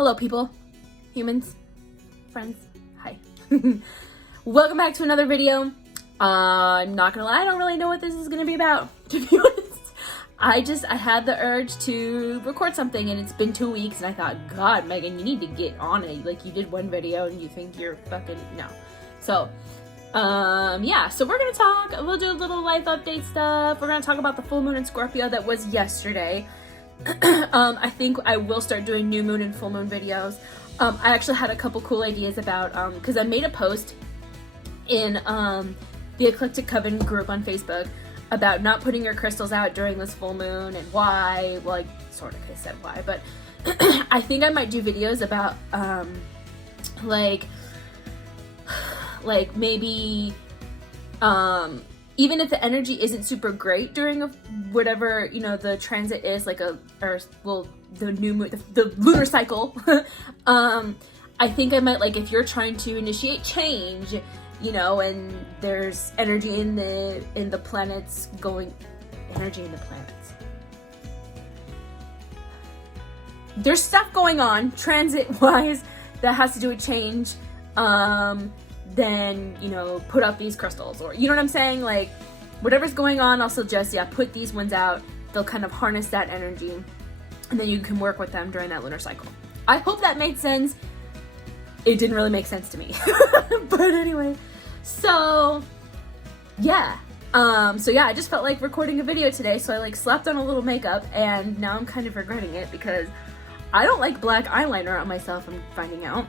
Hello people, humans, friends, hi. Welcome back to another video. I'm not gonna lie, I don't really know what this is gonna be about, to be honest. I had the urge to record something and it's been 2 weeks and I thought, God, Megan, you need to get on it. Like, you did one video and you think you're fucking, no. So, yeah, so we're gonna talk, we'll do a little life update stuff. We're gonna talk about the full moon in Scorpio that was yesterday. I think I will start doing new moon and full moon videos. I actually had a couple cool ideas about, because I made a post in the Eclectic Coven group on Facebook about not putting your crystals out during this full moon and why. Well, I sort of said why, but I think I might do videos about like maybe even if the energy isn't super great during whatever, you know, the transit is, like the new moon, the lunar cycle. I think I might, like, if you're trying to initiate change, you know, and there's energy in the planets going, energy in the planets. There's stuff going on transit-wise that has to do with change. Then, you know, put up these crystals, or, you know what I'm saying? Like, whatever's going on, I'll suggest, yeah, put these ones out. They'll kind of harness that energy, and then you can work with them during that lunar cycle. I hope that made sense. It didn't really make sense to me. But anyway, so yeah. I just felt like recording a video today, so I like slapped on a little makeup, and now I'm kind of regretting it because I don't like black eyeliner on myself, I'm finding out.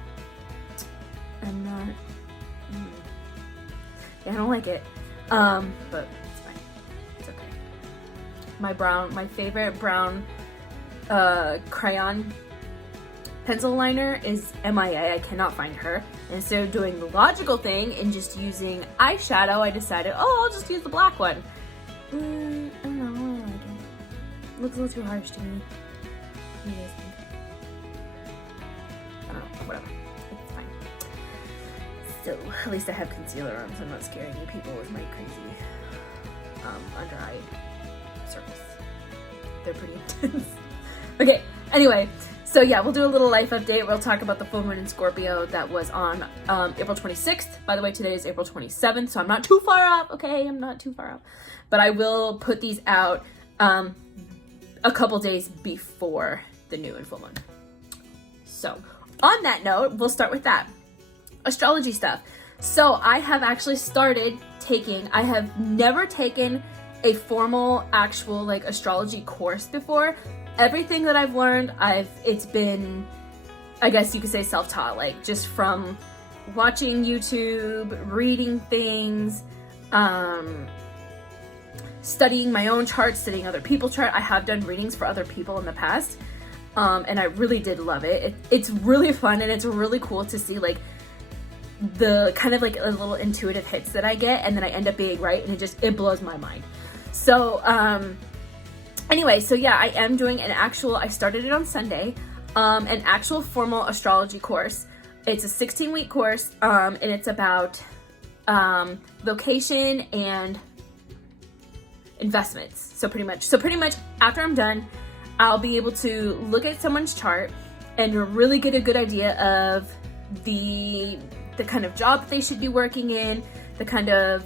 I'm not, yeah, I don't like it. But it's fine. It's okay. My favorite brown crayon pencil liner is MIA. I cannot find her. And instead of doing the logical thing and just using eyeshadow, I decided, oh, I'll just use the black one. I don't know, I don't like it. Looks a little too harsh to me. What do you guys think? I don't know, whatever. It's fine. So, at least I have concealer on, so I'm not scaring you people with my crazy under eye circles. They're pretty intense. Okay, anyway, so yeah, we'll do a little life update. We'll talk about the full moon in Scorpio that was on April 26th. By the way, today is April 27th, so I'm not too far off, okay? I'm not too far off. But I will put these out a couple days before the new and full moon. So, on that note, we'll start with that. Astrology stuff. So I have actually started taking, I have never taken a formal actual like astrology course before. Everything that I've learned, it's been, I guess you could say, self-taught, like just from watching YouTube, reading things, studying my own chart, studying other people's chart. I have done readings for other people in the past, and I really did love it. It's really fun, and it's really cool to see like the kind of like a little intuitive hits that I get, and then I end up being right, and it blows my mind. So anyway, so yeah, I am doing I started it on Sunday, an actual formal astrology course. It's a 16-week course, and it's about vocation and investments. So pretty much after I'm done, I'll be able to look at someone's chart and really get a good idea of the kind of job that they should be working in, the kind of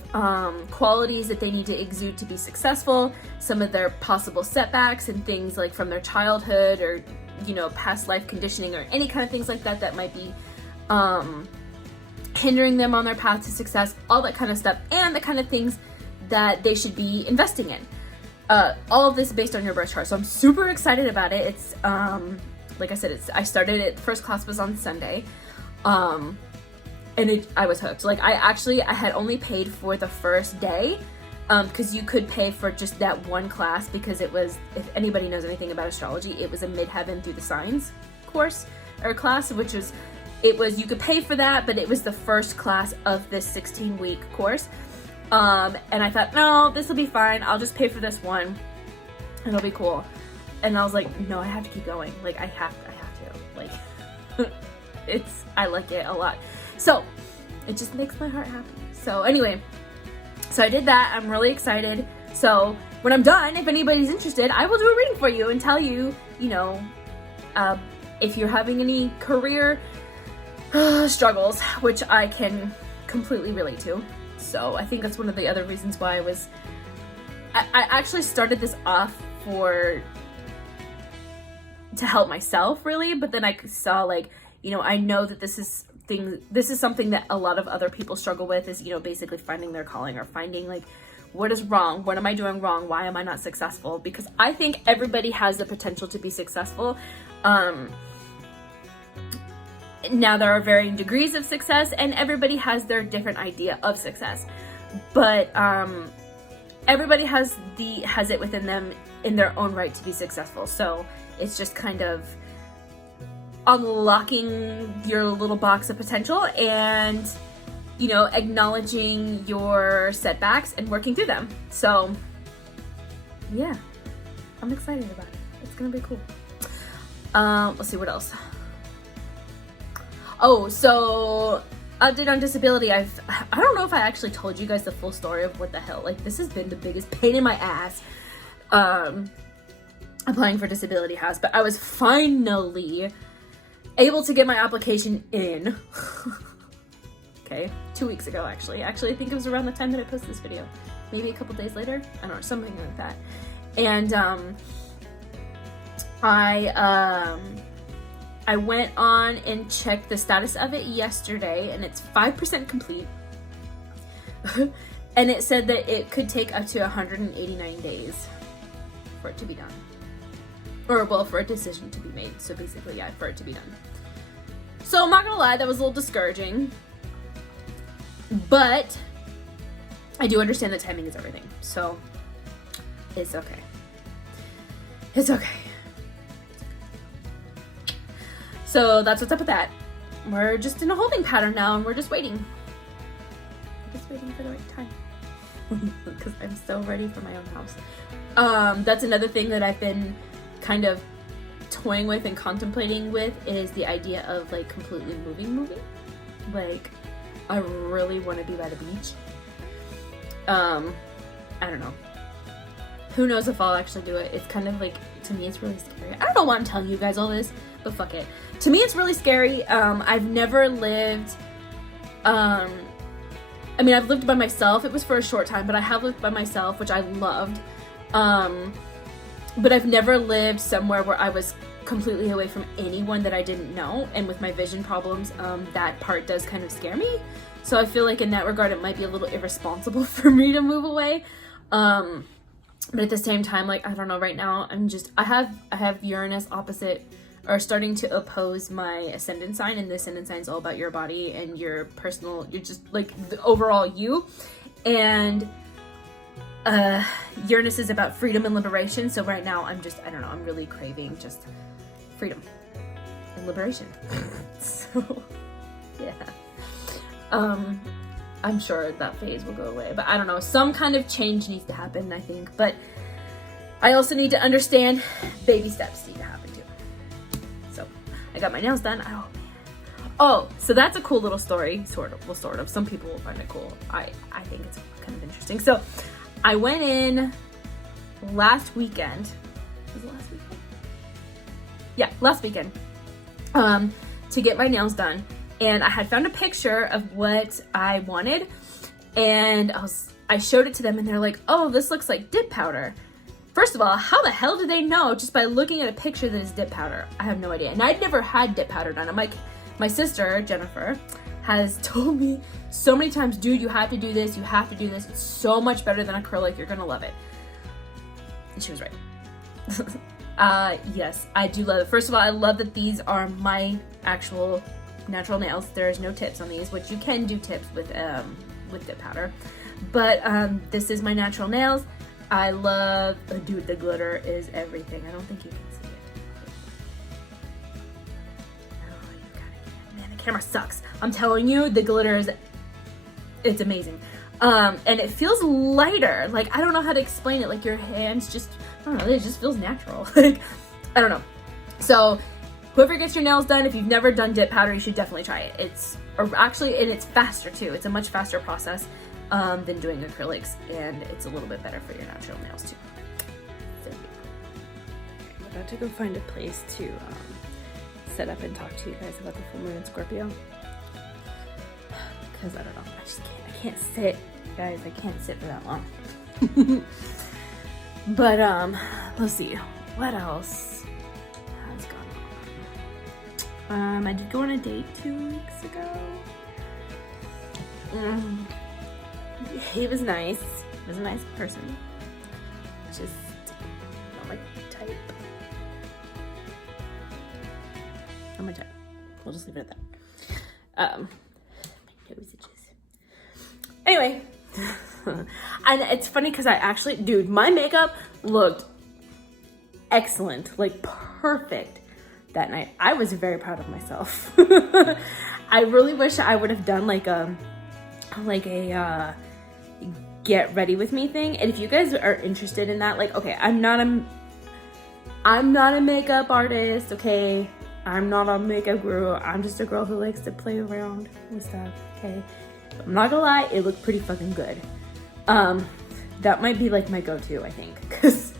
qualities that they need to exude to be successful, some of their possible setbacks and things like from their childhood or, you know, past life conditioning or any kind of things like that that might be hindering them on their path to success, all that kind of stuff, and the kind of things that they should be investing in. All of this based on your birth chart. So I'm super excited about it. It's, like I said, I started it, the first class was on Sunday. And I was hooked. Like, I had only paid for the first day, because you could pay for just that one class, because it was, if anybody knows anything about astrology, it was a Midheaven Through the Signs course, or class, which was, you could pay for that, but it was the first class of this 16-week course. And I thought, no, this will be fine. I'll just pay for this one. It'll be cool. And I was like, no, I have to keep going. Like, I have to. Like, I like it a lot. So, it just makes my heart happy. So anyway, so I did that. I'm really excited. So when I'm done, if anybody's interested, I will do a reading for you and tell you, you know, if you're having any career struggles, which I can completely relate to. So I think that's one of the other reasons why I actually started this off to help myself, really, but then I saw, like, you know, I know that this is something that a lot of other people struggle with, is, you know, basically finding their calling, or finding, like, what is wrong? What am I doing wrong? Why am I not successful? Because I think everybody has the potential to be successful. Now, there are varying degrees of success, and everybody has their different idea of success, but everybody has it within them in their own right to be successful. So it's just kind of unlocking your little box of potential and, you know, acknowledging your setbacks and working through them. So yeah, I'm excited about it. It's gonna be cool. Let's see what else. Oh, so update on disability. I don't know if I actually told you guys the full story of what the hell, like, this has been the biggest pain in my ass applying for disability house, but I was finally able to get my application in. Okay, 2 weeks ago, actually. I think it was around the time that I posted this video, maybe a couple days later, I don't know, something like that. And I went on and checked the status of it yesterday, and it's 5% complete. And it said that it could take up to 189 days for it to be done. Or, well, for a decision to be made. So basically, yeah, for it to be done. So I'm not gonna lie, that was a little discouraging. But I do understand that timing is everything. So it's okay. It's okay. So that's what's up with that. We're just in a holding pattern now, and we're just waiting. Just waiting for the right time. Because I'm so ready for my own house. That's another thing that I've been kind of toying with and contemplating with, is the idea of, like, completely moving. Like, I really want to be by the beach. I don't know. Who knows if I'll actually do it. It's kind of like, to me, it's really scary. I don't know why I'm telling you guys all this, but fuck it. To me, it's really scary. I've never lived, I mean, I've lived by myself. It was for a short time, but I have lived by myself, which I loved. But I've never lived somewhere where I was completely away from anyone that I didn't know. And with my vision problems, that part does kind of scare me. So I feel like in that regard, it might be a little irresponsible for me to move away. But at the same time, like, I don't know, right now, I have Uranus opposite, or starting to oppose my ascendant sign, and the ascendant sign is all about your body and your personal, you're just, like, the overall you. And Uranus is about freedom and liberation. So right now, I don't know, I'm really craving just freedom and liberation. So, yeah. I'm sure that phase will go away, but I don't know, some kind of change needs to happen, I think. But I also need to understand baby steps need to happen too. So I got my nails done. Oh, so that's a cool little story, sort of. Some people will find it cool. I think it's kind of interesting. So I went in last weekend. Was it last weekend? Yeah, last weekend. To get my nails done. And I had found a picture of what I wanted, and I showed it to them, and they're like, oh, this looks like dip powder. First of all, how the hell did they know just by looking at a picture that is dip powder? I have no idea. And I'd never had dip powder done. I'm like, my sister, Jennifer, has told me so many times, dude, you have to do this, you have to do this. It's so much better than acrylic, you're gonna love it. And she was right. Yes, I do love it. First of all, I love that these are my actual natural nails. There's no tips on these, which you can do tips with dip powder, but this is my natural nails. I love, dude, the glitter is everything. I don't think you can see it. Oh, you gotta get it. Man, the camera sucks. I'm telling you, the glitter it's amazing. And it feels lighter. Like, I don't know how to explain it. Like, your hands just, I don't know, it just feels natural. Like, I don't know. So whoever gets your nails done, if you've never done dip powder, you should definitely try it. It's faster too. It's a much faster process than doing acrylics, and it's a little bit better for your natural nails too. So, I'm about to go find a place to set up and talk to you guys about the full moon in Scorpio. Because I don't know, I can't sit, guys, I can't sit for that long. But let's see, what else has gone on? I did go on a date 2 weeks ago. He was nice. He was a nice person. Just not my type. Not my type. We'll just leave it at that. My nose itches. Anyway. And it's funny because I actually, dude, my makeup looked excellent, like perfect that night. I was very proud of myself. I really wish I would have done like a get ready with me thing. And if you guys are interested in that, like, okay, I'm not a makeup artist, okay? I'm not a makeup guru. I'm just a girl who likes to play around with stuff, okay? I'm not gonna lie, it looked pretty fucking good. That might be like my go-to, I think, because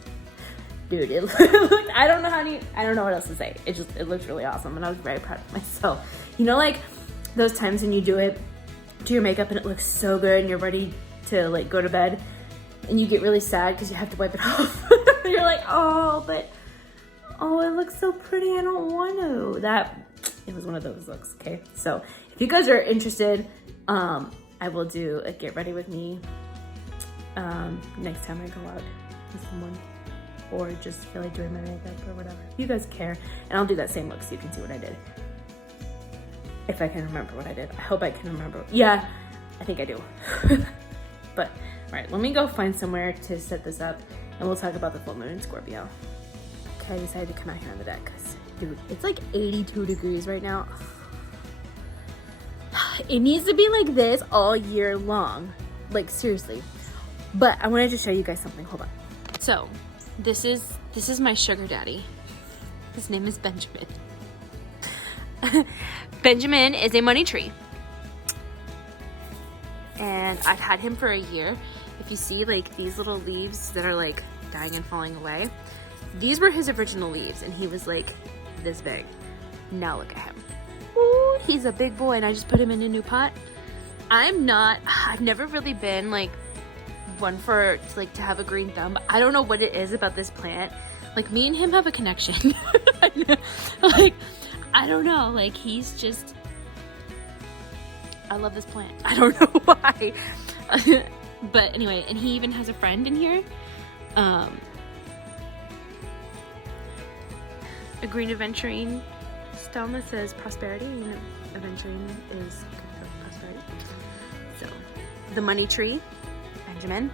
dude, it looked, I don't know what else to say. It looked really awesome, and I was very proud of myself. You know, like those times when you do your makeup and it looks so good and you're ready to like go to bed and you get really sad because you have to wipe it off. You're like, oh, it looks so pretty, I don't want to. It was one of those looks, okay? So if you guys are interested, I will do a get ready with me next time I go out with someone, or just feel like doing my makeup or whatever. If you guys care, and I'll do that same look so you can see what I did. If I can remember what I did. I hope I can remember. Yeah, I think I do. But, all right, let me go find somewhere to set this up, and we'll talk about the full moon in Scorpio. Okay, I decided to come out here on the deck, because, dude, it's like 82 degrees right now. It needs to be like this all year long. Like, seriously. But I wanted to show you guys something. Hold on. So, this is my sugar daddy. His name is Benjamin. Benjamin is a money tree. And I've had him for a year. If you see like these little leaves that are like dying and falling away, these were his original leaves, and he was like this big. Now look at him. Ooh, he's a big boy, and I just put him in a new pot. I've never really been like one for like to have a green thumb. I don't know what it is about this plant. Like, me and him have a connection. Like, I don't know, like, he's just, I love this plant. I don't know why. But anyway, and he even has a friend in here. A green aventurine stone that says prosperity, and aventurine is good for prosperity. So, the money tree, Benjamin,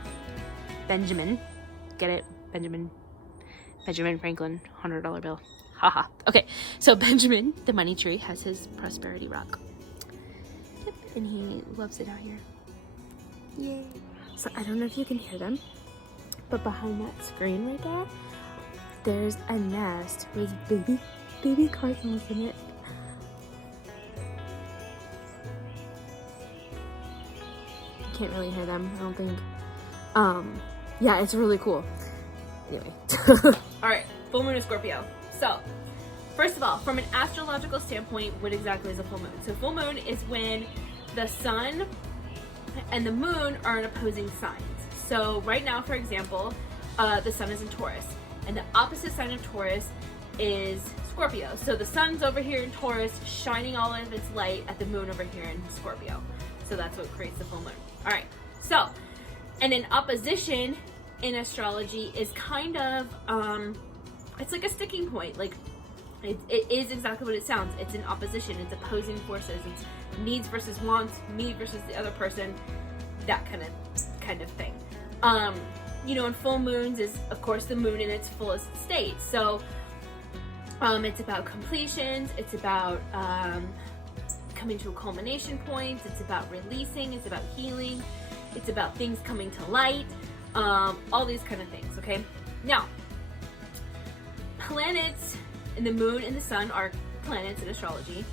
get it? Benjamin Franklin, $100 bill. Haha. Okay, so Benjamin, the money tree, has his prosperity rock. Yep, and he loves it out here. Yay. So I don't know if you can hear them, but behind that screen right there, there's a nest with baby cardinals in it. You can't really hear them, I don't think. Yeah, it's really cool. Anyway. Alright, full moon in Scorpio. So, first of all, from an astrological standpoint, what exactly is a full moon? So full moon is when the sun and the moon are in opposing signs. So right now, for example, the sun is in Taurus, and the opposite sign of Taurus is Scorpio. So the sun's over here in Taurus, shining all of its light at the moon over here in Scorpio. So that's what creates the full moon. Alright, so, and in opposition in astrology is kind of, it's like a sticking point. Like, it is exactly what it sounds. It's in opposition. It's opposing forces. It's needs versus wants, me versus the other person, that kind of thing. You know, and full moons is, of course, the moon in its fullest state. So, it's about completions. It's about coming to a culmination point. It's about releasing. It's about healing. It's about things coming to light. All these kind of things, okay? Now, planets and the moon and the sun are planets in astrology.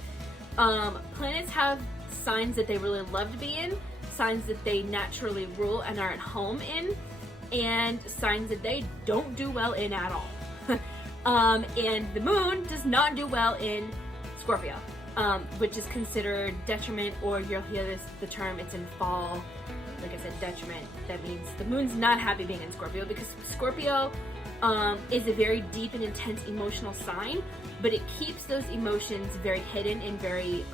Planets have signs that they really love to be in, signs that they naturally rule and are at home in, and signs that they don't do well in at all. And the moon does not do well in Scorpio, which is considered detriment, or you'll hear the term, it's in fall. Like I said, detriment. That means the moon's not happy being in Scorpio, because Scorpio is a very deep and intense emotional sign, but it keeps those emotions very hidden and very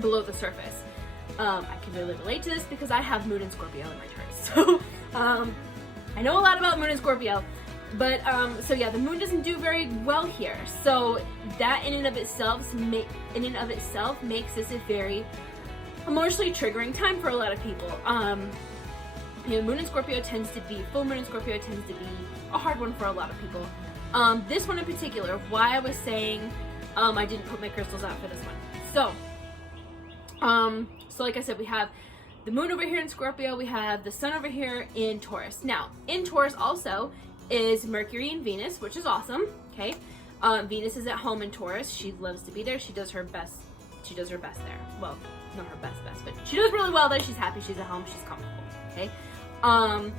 below the surface. I can really relate to this because I have Moon in Scorpio in my chart, so I know a lot about Moon in Scorpio. But so yeah, the moon doesn't do very well here. So that in and of itself makes this a very emotionally triggering time for a lot of people. You know, Moon in Scorpio tends to be, full Moon in Scorpio tends to be a hard one for a lot of people. This one in particular, why I was saying I didn't put my crystals out for this one. So like I said, we have the moon over here in Scorpio, we have the sun over here in Taurus. Now, in Taurus also is Mercury and Venus, which is awesome, okay? Venus is at home in Taurus. She loves to be there. She does her best. She does her best there. Well, not her best, but she does really well there. She's happy. She's at home. She's comfortable, okay? And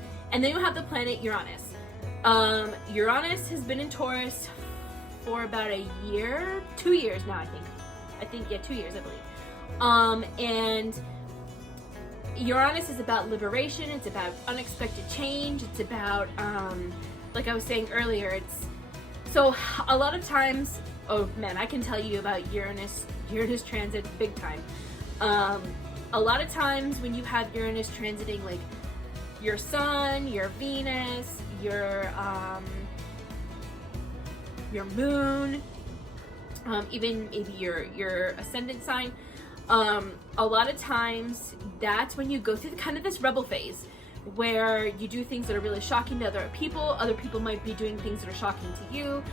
then you have the planet Uranus. Uranus has been in Taurus for about a year, 2 years now, I think, yeah, 2 years, I believe. And Uranus is about liberation. It's about unexpected change. It's about, like I was saying earlier, it's, so a lot of times, oh man, I can tell you about Uranus transit big time. A lot of times when you have Uranus transiting like your sun, your Venus, your moon, even maybe your ascendant sign, a lot of times that's when you go through kind of this rebel phase where you do things that are really shocking to other people might be doing things that are shocking to you.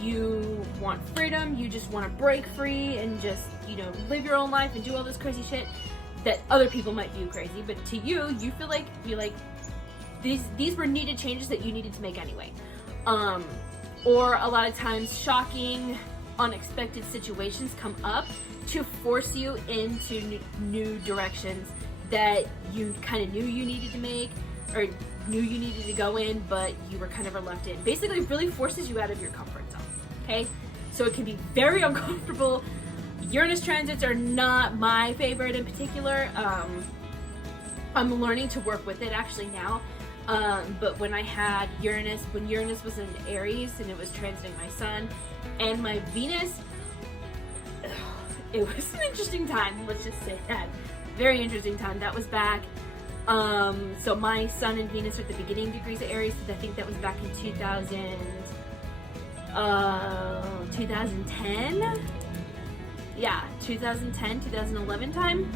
You want freedom, you just want to break free and just, you know, live your own life and do all this crazy shit that other people might view crazy, but to you, you feel like these were needed changes that you needed to make anyway. Or a lot of times shocking, unexpected situations come up to force you into new directions that you kind of knew you needed to make, or knew you needed to go in, but you were kind of reluctant. Basically, it really forces you out of your comfort zone, okay? So it can be very uncomfortable. Uranus transits are not my favorite in particular. I'm learning to work with it actually now. But when I had Uranus, when Uranus was in Aries and it was transiting my sun and my Venus, it was an interesting time, let's just say that. Very interesting time. That was back, so my sun and Venus are at the beginning degrees of Aries, so I think that was back in 2010? Yeah, 2010, 2011 time.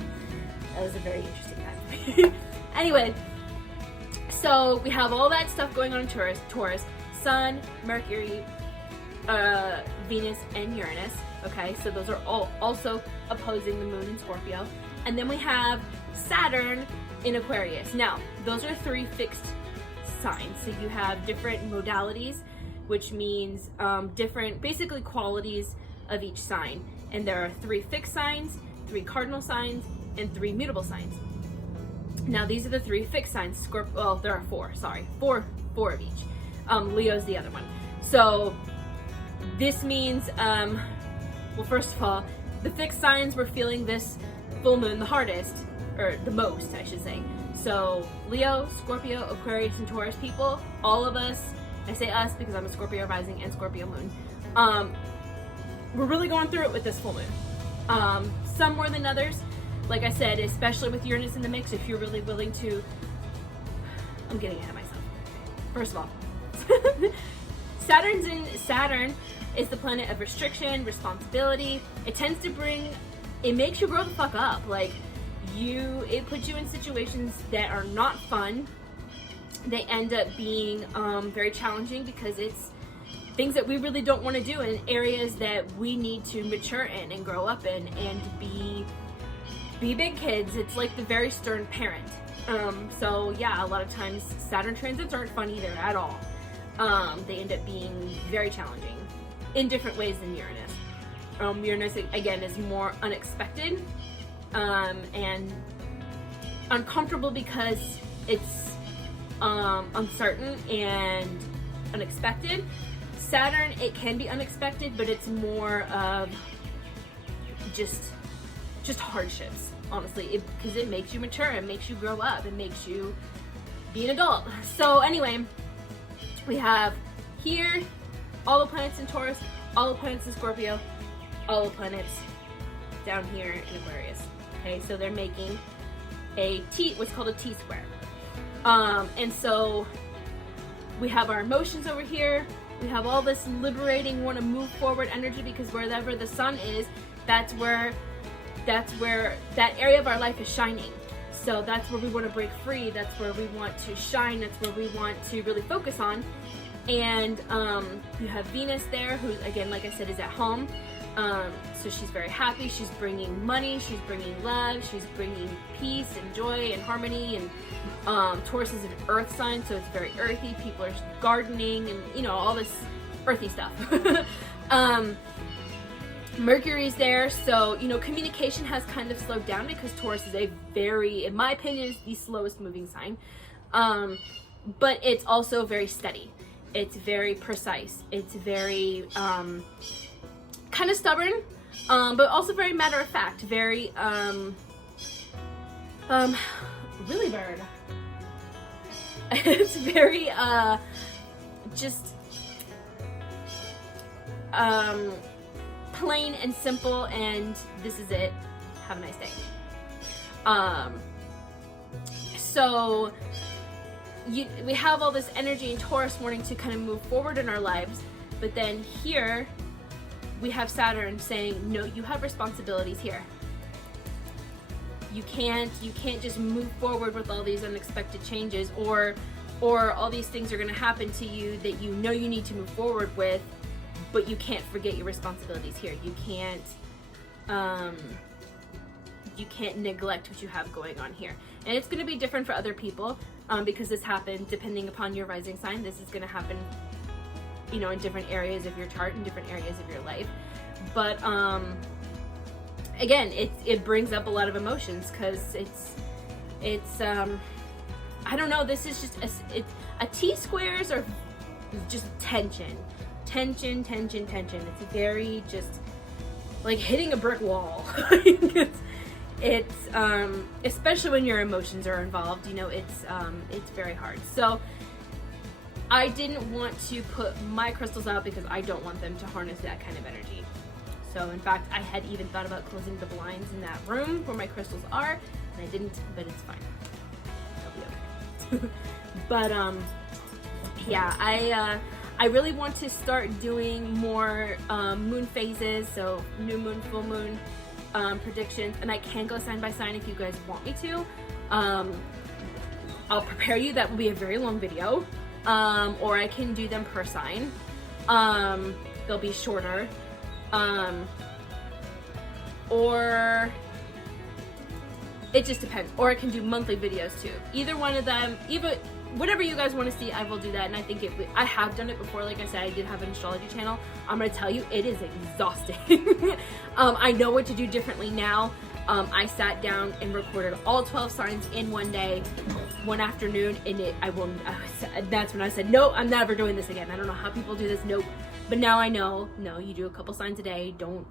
That was a very interesting time for me. Anyway, so we have all that stuff going on in Taurus, Sun, Mercury, Venus, and Uranus. Okay, so those are all also opposing the moon in Scorpio. And then we have Saturn in Aquarius. Now, those are 3 fixed signs. So you have different modalities, which means different, basically qualities of each sign. And there are 3 fixed signs, 3 cardinal signs, and 3 mutable signs. Now, these are the 3 fixed signs. Well, there are 4, sorry. 4 of each. Leo's the other one. So this means, well, first of all, the fixed signs were feeling this full moon the hardest, or the most, I should say. So Leo, Scorpio, Aquarius, and Taurus people, all of us, I say us because I'm a Scorpio rising and Scorpio moon, we're really going through it with this full moon. Some more than others. Like I said, especially with Uranus in the mix, if you're really willing to, I'm getting ahead of myself. First of all, Saturn is the planet of restriction, responsibility. It tends to bring, it makes you grow the fuck up. Like, it puts you in situations that are not fun. They end up being very challenging because it's things that we really don't want to do in areas that we need to mature in and grow up in and be big kids. It's like the very stern parent. So yeah, a lot of times Saturn transits aren't fun either at all. They end up being very challenging in different ways than Uranus. Uranus, again, is more unexpected and uncomfortable because it's uncertain and unexpected. Saturn, it can be unexpected, but it's more of just hardships, honestly, because it makes you mature, it makes you grow up, it makes you be an adult. So anyway, we have here all the planets in Taurus, all the planets in Scorpio, all the planets down here in Aquarius. Okay, so they're making a T, what's called a T-square. And so we have our emotions over here. We have all this liberating, want to move forward energy, because wherever the sun is, that's where that area of our life is shining. So that's where we want to break free. That's where we want to shine. That's where we want to really focus on. And you have Venus there, who, again, like I said, is at home. So she's very happy. She's bringing money. She's bringing love. She's bringing peace and joy and harmony. And Taurus is an earth sign, so it's very earthy. People are gardening and, you know, all this earthy stuff. Mercury's there, so, you know, communication has kind of slowed down because Taurus is a very, in my opinion, is the slowest moving sign. But it's also very steady. It's very precise. It's very kind of stubborn, but also very matter of fact. Very really bird. It's very just plain and simple, and this is it. Have a nice day. So we have all this energy in Taurus wanting to kind of move forward in our lives, but then here we have Saturn saying, no, you have responsibilities here. You can't just move forward with all these unexpected changes, or all these things are going to happen to you that you know you need to move forward with, but you can't forget your responsibilities here. You can't neglect what you have going on here. And it's going to be different for other people, because this happened depending upon your rising sign. This is going to happen, you know, in different areas of your chart, in different areas of your life. But again, it brings up a lot of emotions, because it's I don't know, this is just a T-squares are just tension. It's very just like hitting a brick wall. It's especially when your emotions are involved, you know, it's very hard. So I didn't want to put my crystals out because I don't want them to harness that kind of energy. So in fact, I had even thought about closing the blinds in that room where my crystals are, and I didn't, but it's fine. I'll be okay. But yeah, I really want to start doing more moon phases, so new moon, full moon predictions, and I can go sign by sign if you guys want me to. I'll prepare you. That will be a very long video, or I can do them per sign. They'll be shorter, or it just depends. Or I can do monthly videos too. Either one of them, either whatever you guys want to see, I will do that. And I think I have done it before. Like I said, I did have an astrology channel. I'm going to tell you, it is exhausting. I know what to do differently now. I sat down and recorded all 12 signs in one day, one afternoon, and that's when I said, no, I'm never doing this again. I don't know how people do this. Nope. But now I know, no, you do a couple signs a day. Don't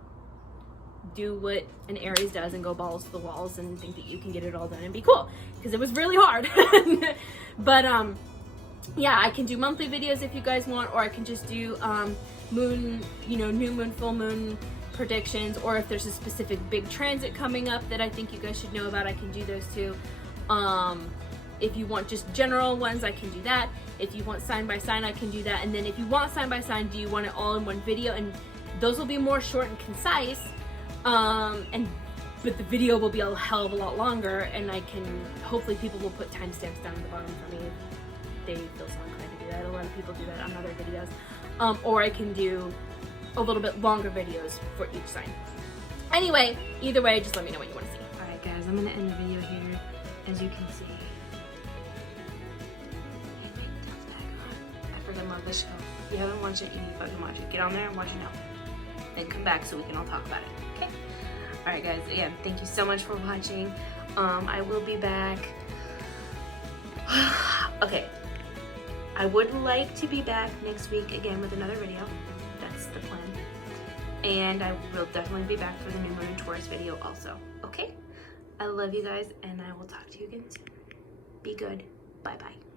do what an Aries does and go balls to the walls and think that you can get it all done and be cool, because it was really hard. But yeah, I can do monthly videos if you guys want, or I can just do moon, you know, new moon, full moon predictions, or if there's a specific big transit coming up that I think you guys should know about, I can do those too. If you want just general ones, I can do that. If you want sign by sign, I can do that. And then if you want sign by sign, do you want it all in one video? And those will be more short and concise. But the video will be a hell of a lot longer, and I can, hopefully people will put timestamps down at the bottom for me if they feel so inclined to do that. A lot of people do that on other videos. Or I can do a little bit longer videos for each sign. Anyway, either way, just let me know what you want to see. Alright guys, I'm going to end the video here. As you can see, I freaking love this show. If you haven't watched it, you need to fucking watch it. Get on there and watch it now. And come back so we can all talk about it. Okay? Alright guys, again, thank you so much for watching. I will be back. Okay. I would like to be back next week again with another video. That's the plan. And I will definitely be back for the new Moon in Taurus video also. Okay? I love you guys, and I will talk to you again soon. Be good. Bye-bye.